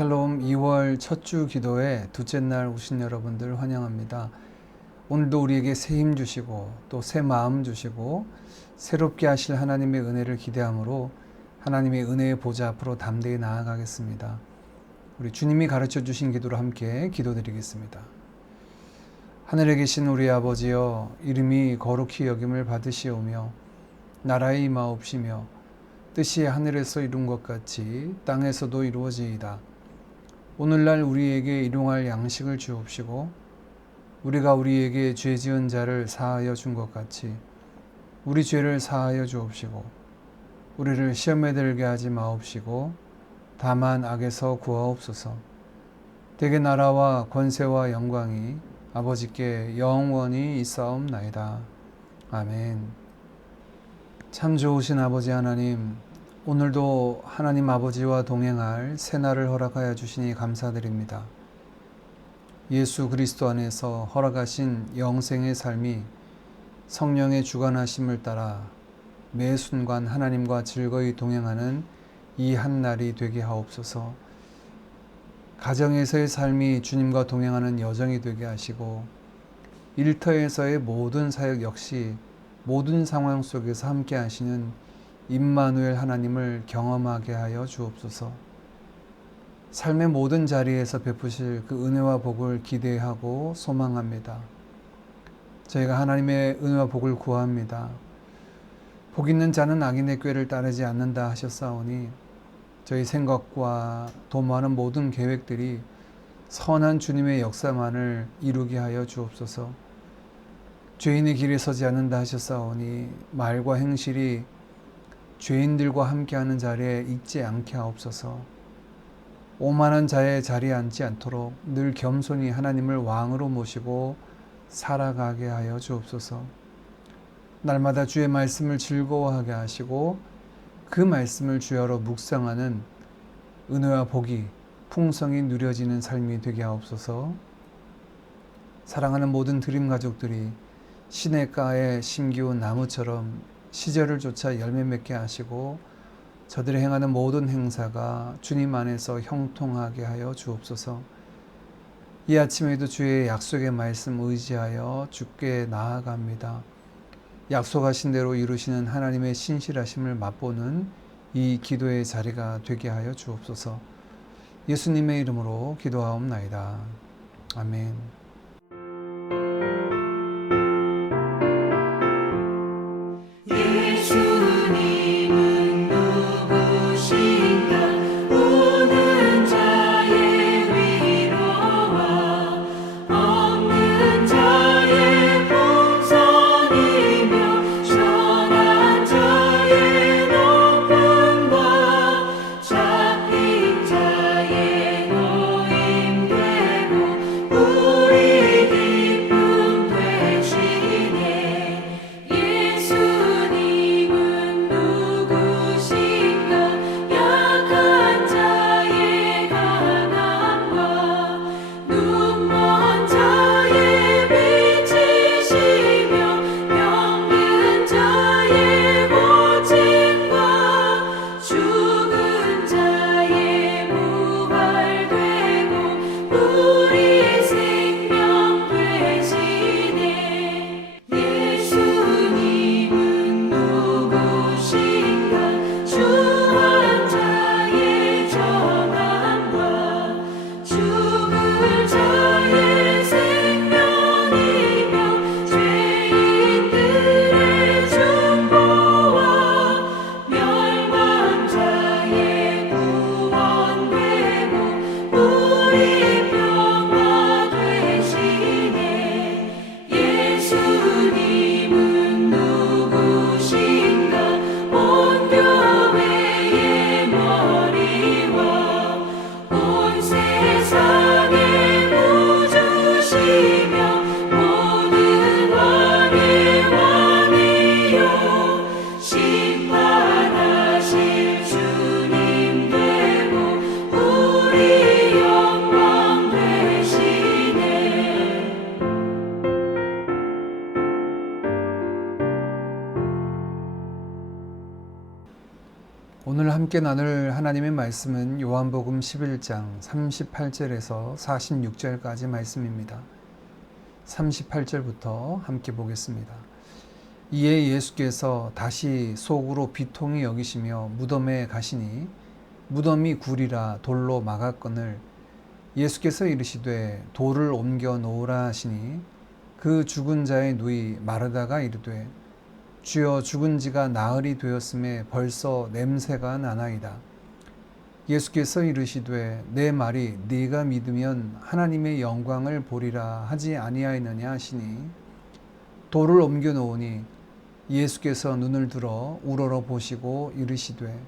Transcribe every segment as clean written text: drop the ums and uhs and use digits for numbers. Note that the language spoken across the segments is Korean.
샬롬 2월 첫 주 기도회 둘째 날 오신 여러분들 환영합니다. 오늘도 우리에게 새 힘 주시고 또 새 마음 주시고 새롭게 하실 하나님의 은혜를 기대함으로 하나님의 은혜의 보좌 앞으로 담대히 나아가겠습니다. 우리 주님이 가르쳐 주신 기도로 함께 기도드리겠습니다. 하늘에 계신 우리 아버지여, 이름이 거룩히 여김을 받으시오며 나라의 임하옵시며 뜻이 하늘에서 이룬 것 같이 땅에서도 이루어지이다. 오늘날 우리에게 일용할 양식을 주옵시고 우리가 우리에게 죄 지은 자를 사하여 준 것 같이 우리 죄를 사하여 주옵시고 우리를 시험에 들게 하지 마옵시고 다만 악에서 구하옵소서. 대개 나라와 권세와 영광이 아버지께 영원히 있사옵나이다. 아멘. 참 좋으신 아버지 하나님, 오늘도 하나님 아버지와 동행할 새날을 허락하여 주시니 감사드립니다. 예수 그리스도 안에서 허락하신 영생의 삶이 성령의 주관하심을 따라 매 순간 하나님과 즐거이 동행하는 이 한날이 되게 하옵소서. 가정에서의 삶이 주님과 동행하는 여정이 되게 하시고 일터에서의 모든 사역 역시 모든 상황 속에서 함께 하시는 임마누엘 하나님을 경험하게 하여 주옵소서. 삶의 모든 자리에서 베푸실 그 은혜와 복을 기대하고 소망합니다. 저희가 하나님의 은혜와 복을 구합니다. 복 있는 자는 악인의 꾀를 따르지 않는다 하셨사오니 저희 생각과 도모하는 모든 계획들이 선한 주님의 역사만을 이루게 하여 주옵소서. 죄인의 길에 서지 않는다 하셨사오니 말과 행실이 죄인들과 함께하는 자리에 있지 않게 하옵소서. 오만한 자의 자리에 앉지 않도록 늘 겸손히 하나님을 왕으로 모시고 살아가게 하여 주옵소서. 날마다 주의 말씀을 즐거워하게 하시고 그 말씀을 주여로 묵상하는 은혜와 복이 풍성히 누려지는 삶이 되게 하옵소서. 사랑하는 모든 드림 가족들이 시냇가에 심기운 나무처럼 시절을 쫓아 열매 맺게 하시고 저들이 행하는 모든 행사가 주님 안에서 형통하게 하여 주옵소서. 이 아침에도 주의 약속의 말씀 의지하여 주께 나아갑니다. 약속하신 대로 이루시는 하나님의 신실하심을 맛보는 이 기도의 자리가 되게 하여 주옵소서. 예수님의 이름으로 기도하옵나이다. 아멘. 예수님은 누구신가? 함께 나눌 하나님의 말씀은 요한복음 11장 38절에서 46절까지 말씀입니다. 38절부터 함께 보겠습니다. 이에 예수께서 다시 속으로 비통히 여기시며 무덤에 가시니 무덤이 굴이라 돌로 막았거늘 예수께서 이르시되 돌을 옮겨 놓으라 하시니 그 죽은 자의 누이 마르다가 이르되 주여 죽은 지가 나흘이 되었음에 벌써 냄새가 나나이다. 예수께서 이르시되 내 말이 네가 믿으면 하나님의 영광을 보리라 하지 아니하였느냐 하시니 돌을 옮겨 놓으니 예수께서 눈을 들어 우러러 보시고 이르시되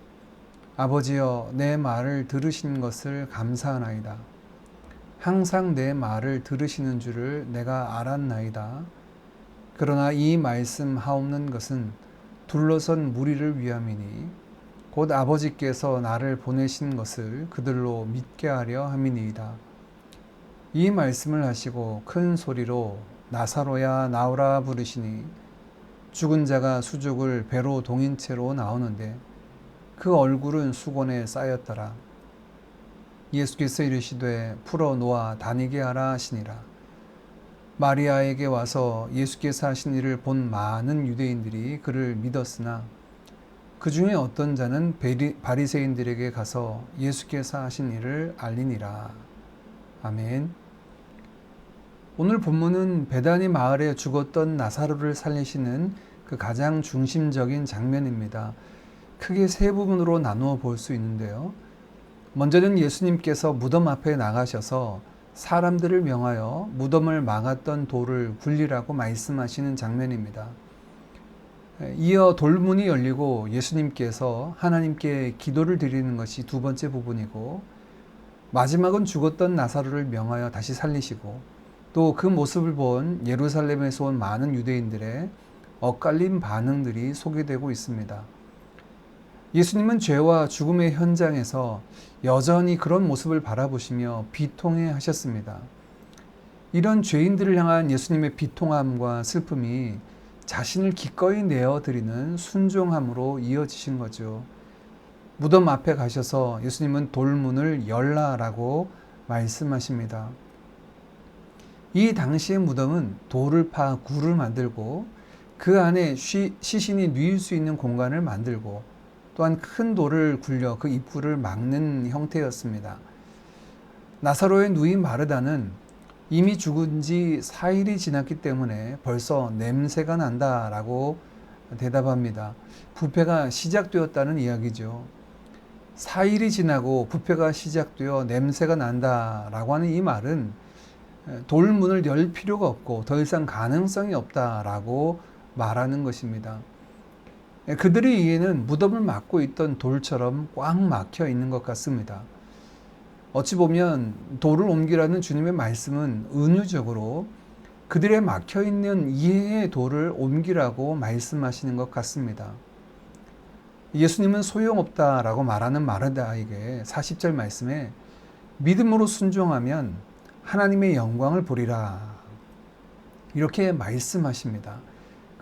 아버지여 내 말을 들으신 것을 감사하나이다. 항상 내 말을 들으시는 줄을 내가 알았나이다. 그러나 이 말씀 하옵는 것은 둘러선 무리를 위함이니 곧 아버지께서 나를 보내신 것을 그들로 믿게 하려 함이니이다. 이 말씀을 하시고 큰 소리로 나사로야 나오라 부르시니 죽은 자가 수족을 배로 동인 채로 나오는데 그 얼굴은 수건에 쌓였더라. 예수께서 이르시되 풀어 놓아 다니게 하라 하시니라. 마리아에게 와서 예수께서 하신 일을 본 많은 유대인들이 그를 믿었으나 그 중에 어떤 자는 바리새인들에게 가서 예수께서 하신 일을 알리니라. 아멘. 오늘 본문은 베다니 마을에 죽었던 나사로를 살리시는 그 가장 중심적인 장면입니다. 크게 세 부분으로 나누어 볼 수 있는데요. 먼저는 예수님께서 무덤 앞에 나가셔서 사람들을 명하여 무덤을 막았던 돌을 굴리라고 말씀하시는 장면입니다. 이어 돌문이 열리고 예수님께서 하나님께 기도를 드리는 것이 두 번째 부분이고, 마지막은 죽었던 나사로를 명하여 다시 살리시고 또 그 모습을 본 예루살렘에서 온 많은 유대인들의 엇갈린 반응들이 소개되고 있습니다. 예수님은 죄와 죽음의 현장에서 여전히 그런 모습을 바라보시며 비통해 하셨습니다. 이런 죄인들을 향한 예수님의 비통함과 슬픔이 자신을 기꺼이 내어드리는 순종함으로 이어지신 거죠. 무덤 앞에 가셔서 예수님은 돌문을 열라라고 말씀하십니다. 이 당시의 무덤은 돌을 파 굴을 만들고 그 안에 시신이 누일 수 있는 공간을 만들고 또한 큰 돌을 굴려 그 입구를 막는 형태였습니다. 나사로의 누이 마르다는 이미 죽은 지 4일이 지났기 때문에 벌써 냄새가 난다라고 대답합니다. 부패가 시작되었다는 이야기죠. 4일이 지나고 부패가 시작되어 냄새가 난다라고 하는 이 말은 돌문을 열 필요가 없고 더 이상 가능성이 없다라고 말하는 것입니다. 그들의 이해는 무덤을 막고 있던 돌처럼 꽉 막혀 있는 것 같습니다. 어찌 보면 돌을 옮기라는 주님의 말씀은 은유적으로 그들의 막혀 있는 이해의 돌을 옮기라고 말씀하시는 것 같습니다. 예수님은 소용없다라고 말하는 마르다에게 40절 말씀에 믿음으로 순종하면 하나님의 영광을 보리라 이렇게 말씀하십니다.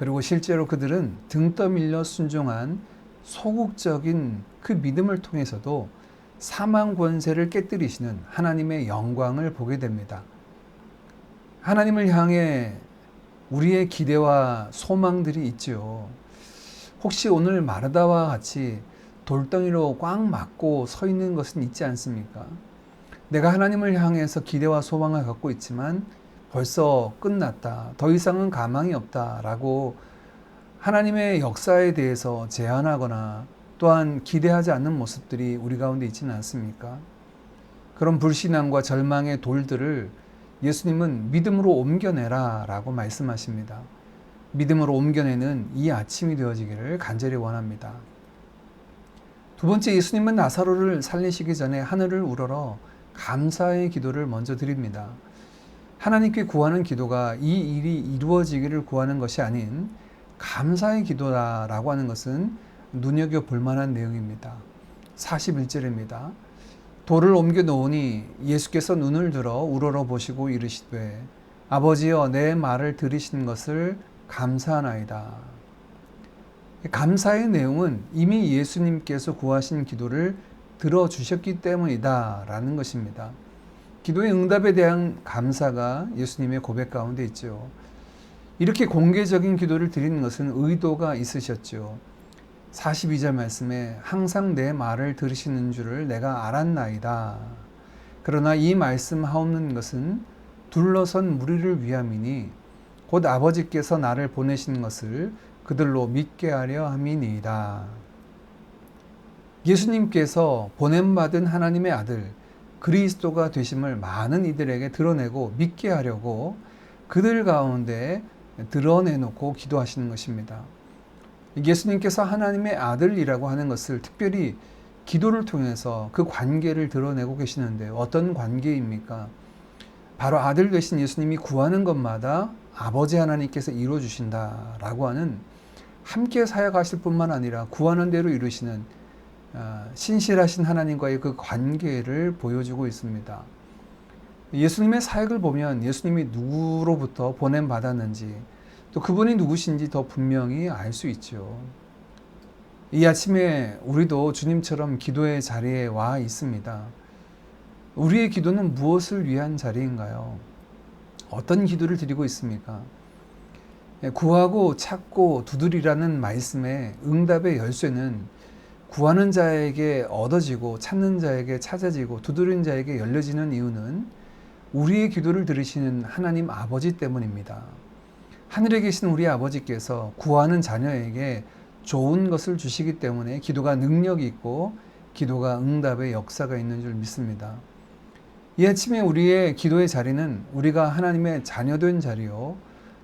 그리고 실제로 그들은 등 떠밀려 순종한 소극적인 그 믿음을 통해서도 사망 권세를 깨뜨리시는 하나님의 영광을 보게 됩니다. 하나님을 향해 우리의 기대와 소망들이 있지요. 혹시 오늘 마르다와 같이 돌덩이로 꽉 막고 서 있는 것은 있지 않습니까? 내가 하나님을 향해서 기대와 소망을 갖고 있지만 벌써 끝났다. 더 이상은 가망이 없다라고 하나님의 역사에 대해서 제한하거나 또한 기대하지 않는 모습들이 우리 가운데 있지는 않습니까? 그런 불신앙과 절망의 돌들을 예수님은 믿음으로 옮겨내라 라고 말씀하십니다. 믿음으로 옮겨내는 이 아침이 되어지기를 간절히 원합니다. 두 번째, 예수님은 나사로를 살리시기 전에 하늘을 우러러 감사의 기도를 먼저 드립니다. 하나님께 구하는 기도가 이 일이 이루어지기를 구하는 것이 아닌 감사의 기도라고 하는 것은 눈여겨볼 만한 내용입니다. 41절입니다. 돌을 옮겨 놓으니 예수께서 눈을 들어 우러러 보시고 이르시되 아버지여 내 말을 들으신 것을 감사하나이다. 감사의 내용은 이미 예수님께서 구하신 기도를 들어주셨기 때문이다라는 것입니다. 기도의 응답에 대한 감사가 예수님의 고백 가운데 있죠. 이렇게 공개적인 기도를 드리는 것은 의도가 있으셨죠. 42절 말씀에 항상 내 말을 들으시는 줄을 내가 알았나이다. 그러나 이 말씀하옵는 것은 둘러선 무리를 위함이니 곧 아버지께서 나를 보내신 것을 그들로 믿게 하려 함이니이다. 예수님께서 보냄받은 하나님의 아들 그리스도가 되심을 많은 이들에게 드러내고 믿게 하려고 그들 가운데 드러내놓고 기도하시는 것입니다. 예수님께서 하나님의 아들이라고 하는 것을 특별히 기도를 통해서 그 관계를 드러내고 계시는데 어떤 관계입니까? 바로 아들 되신 예수님이 구하는 것마다 아버지 하나님께서 이루어주신다라고 하는 함께 사역하실 뿐만 아니라 구하는 대로 이루시는 신실하신 하나님과의 그 관계를 보여주고 있습니다. 예수님의 사역을 보면 예수님이 누구로부터 보냄받았는지 또 그분이 누구신지 더 분명히 알 수 있죠. 이 아침에 우리도 주님처럼 기도의 자리에 와 있습니다. 우리의 기도는 무엇을 위한 자리인가요? 어떤 기도를 드리고 있습니까? 구하고 찾고 두드리라는 말씀의 응답의 열쇠는 구하는 자에게 얻어지고 찾는 자에게 찾아지고 두드리는 자에게 열려지는 이유는 우리의 기도를 들으시는 하나님 아버지 때문입니다. 하늘에 계신 우리 아버지께서 구하는 자녀에게 좋은 것을 주시기 때문에 기도가 능력이 있고 기도가 응답의 역사가 있는 줄 믿습니다. 이 아침에 우리의 기도의 자리는 우리가 하나님의 자녀된 자리요,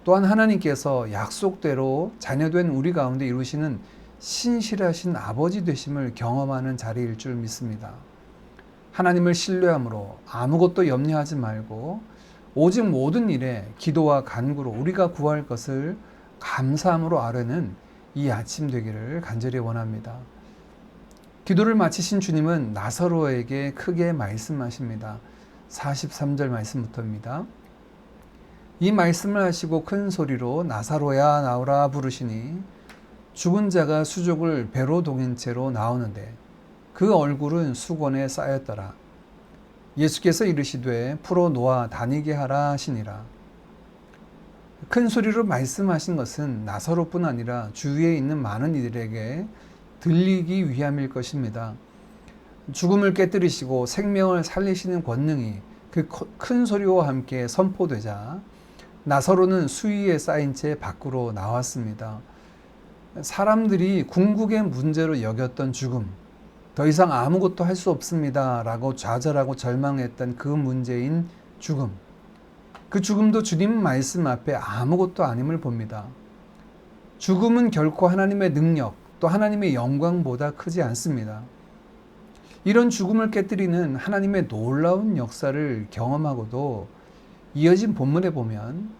또한 하나님께서 약속대로 자녀된 우리 가운데 이루시는 신실하신 아버지 되심을 경험하는 자리일 줄 믿습니다. 하나님을 신뢰함으로 아무것도 염려하지 말고 오직 모든 일에 기도와 간구로 우리가 구할 것을 감사함으로 아뢰는 이 아침 되기를 간절히 원합니다. 기도를 마치신 주님은 나사로에게 크게 말씀하십니다. 43절 말씀부터입니다. 이 말씀을 하시고 큰 소리로 나사로야 나오라 부르시니 죽은 자가 수족을 배로 동인 채로 나오는데 그 얼굴은 수건에 쌓였더라. 예수께서 이르시되 풀어 놓아 다니게 하라 하시니라. 큰 소리로 말씀하신 것은 나사로뿐 아니라 주위에 있는 많은 이들에게 들리기 위함일 것입니다. 죽음을 깨뜨리시고 생명을 살리시는 권능이 그 큰 소리와 함께 선포되자 나사로는 수위에 쌓인 채 밖으로 나왔습니다. 사람들이 궁극의 문제로 여겼던 죽음, 더 이상 아무것도 할 수 없습니다 라고 좌절하고 절망했던 그 문제인 죽음, 그 죽음도 주님 말씀 앞에 아무것도 아님을 봅니다. 죽음은 결코 하나님의 능력 또 하나님의 영광보다 크지 않습니다. 이런 죽음을 깨뜨리는 하나님의 놀라운 역사를 경험하고도 이어진 본문에 보면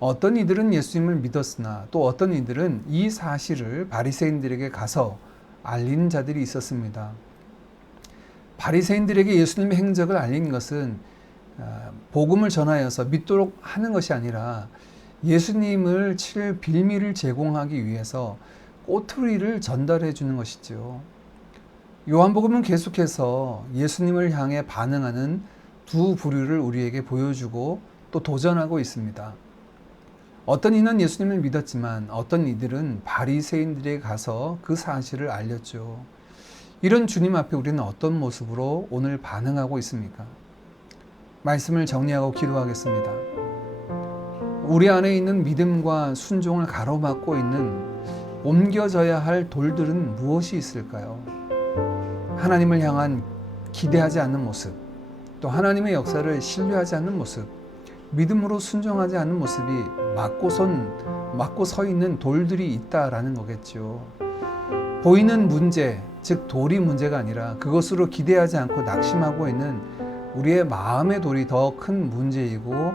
어떤 이들은 예수님을 믿었으나 또 어떤 이들은 이 사실을 바리새인들에게 가서 알리는 자들이 있었습니다. 바리새인들에게 예수님의 행적을 알린 것은 복음을 전하여서 믿도록 하는 것이 아니라 예수님을 칠 빌미를 제공하기 위해서 꼬투리를 전달해 주는 것이죠. 요한복음은 계속해서 예수님을 향해 반응하는 두 부류를 우리에게 보여주고 또 도전하고 있습니다. 어떤 이는 예수님을 믿었지만 어떤 이들은 바리새인들에게 가서 그 사실을 알렸죠. 이런 주님 앞에 우리는 어떤 모습으로 오늘 반응하고 있습니까? 말씀을 정리하고 기도하겠습니다. 우리 안에 있는 믿음과 순종을 가로막고 있는 옮겨져야 할 돌들은 무엇이 있을까요? 하나님을 향한 기대하지 않는 모습, 또 하나님의 역사를 신뢰하지 않는 모습, 믿음으로 순종하지 않는 모습이 막고 서 있는 돌들이 있다라는 거겠죠. 보이는 문제, 즉 돌이 문제가 아니라 그것으로 기대하지 않고 낙심하고 있는 우리의 마음의 돌이 더 큰 문제이고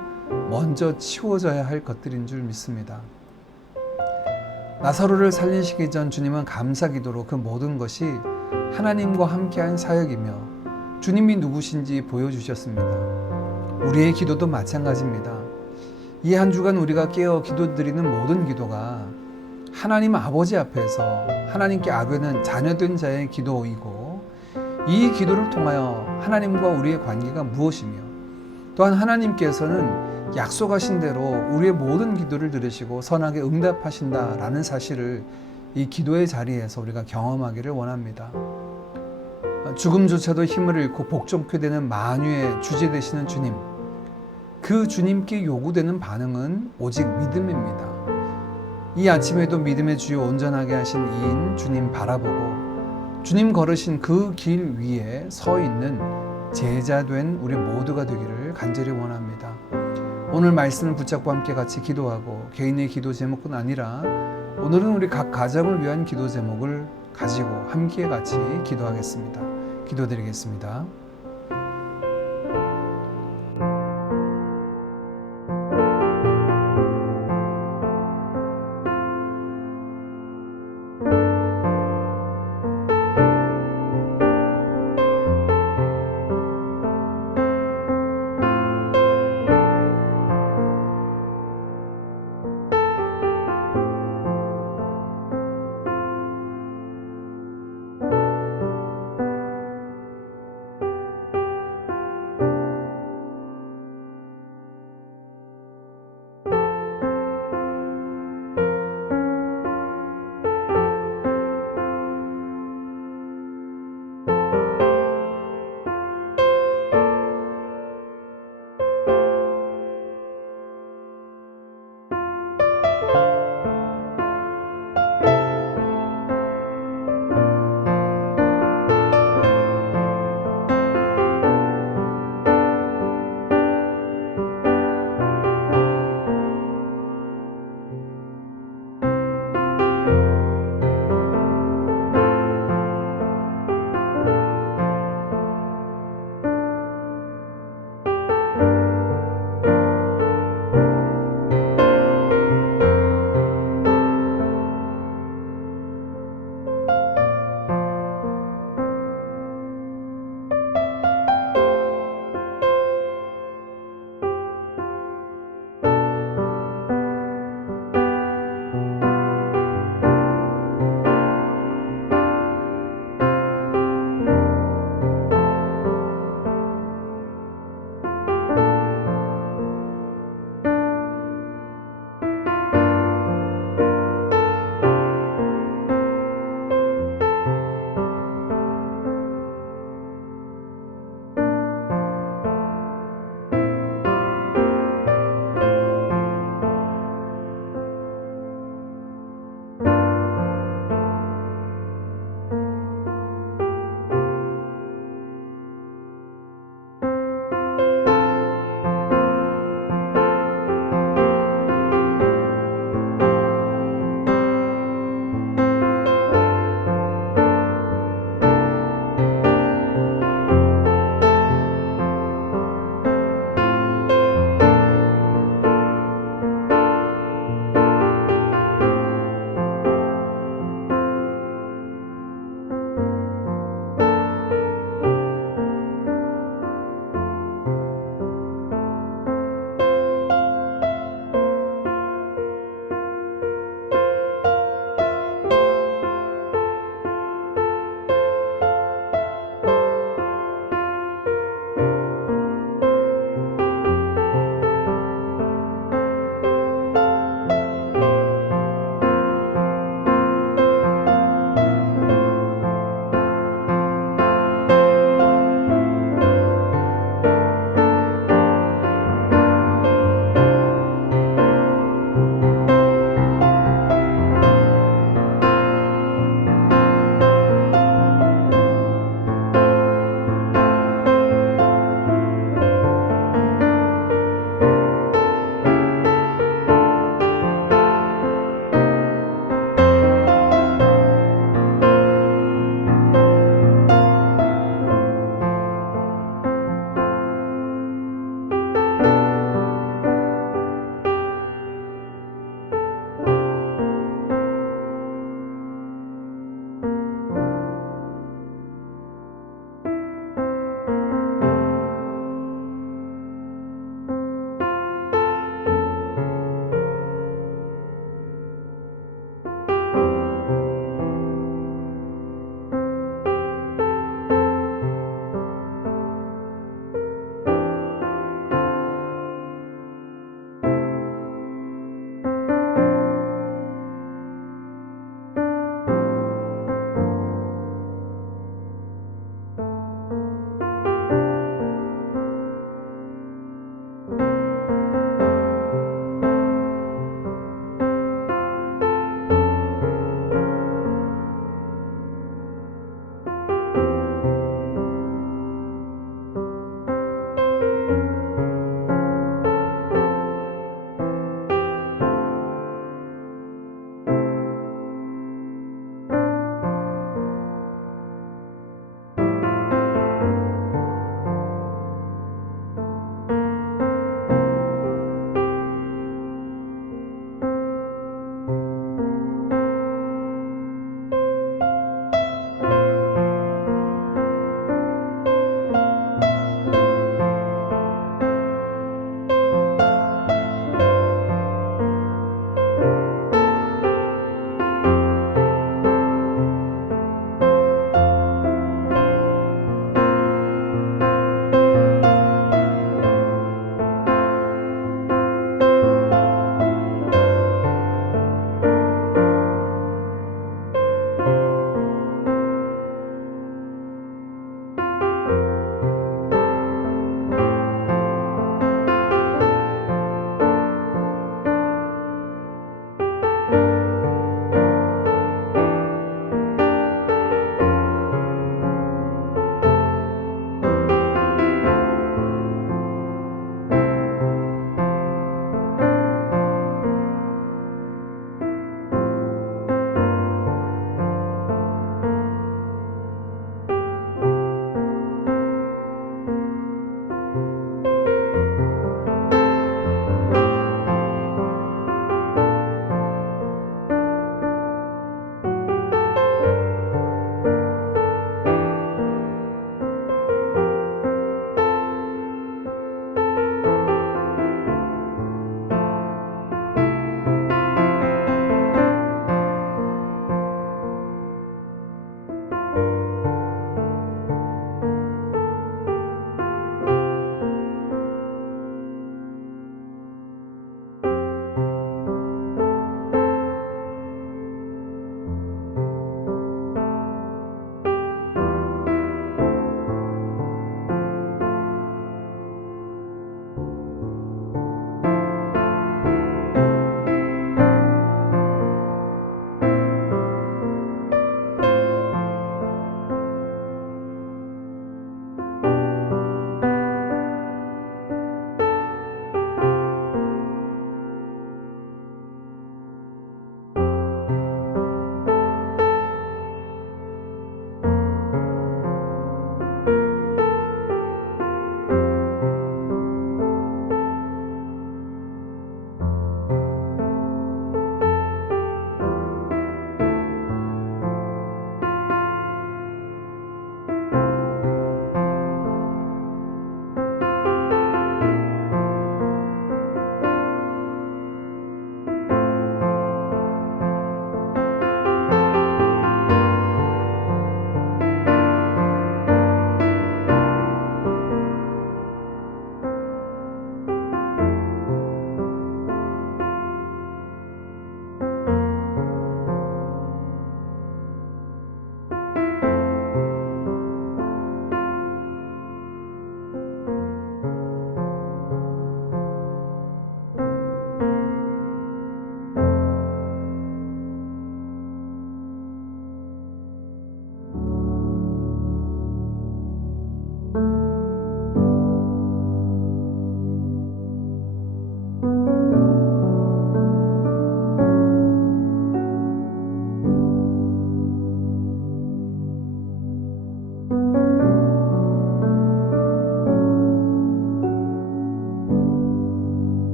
먼저 치워져야 할 것들인 줄 믿습니다. 나사로를 살리시기 전 주님은 감사기도로 그 모든 것이 하나님과 함께한 사역이며 주님이 누구신지 보여주셨습니다. 우리의 기도도 마찬가지입니다. 이 한 주간 우리가 깨어 기도드리는 모든 기도가 하나님 아버지 앞에서 하나님께 아뢰는 자녀된 자의 기도이고, 이 기도를 통하여 하나님과 우리의 관계가 무엇이며, 또한 하나님께서는 약속하신 대로 우리의 모든 기도를 들으시고 선하게 응답하신다라는 사실을 이 기도의 자리에서 우리가 경험하기를 원합니다. 죽음조차도 힘을 잃고 복종케 되는 만유의 주제 되시는 주님, 그 주님께 요구되는 반응은 오직 믿음입니다. 이 아침에도 믿음의 주요 온전하게 하신 이인 주님 바라보고 주님 걸으신 그 길 위에 서 있는 제자된 우리 모두가 되기를 간절히 원합니다. 오늘 말씀을 붙잡고 함께 같이 기도하고, 개인의 기도 제목은 아니라 오늘은 우리 각 가정을 위한 기도 제목을 가지고 함께 같이 기도하겠습니다. 기도드리겠습니다.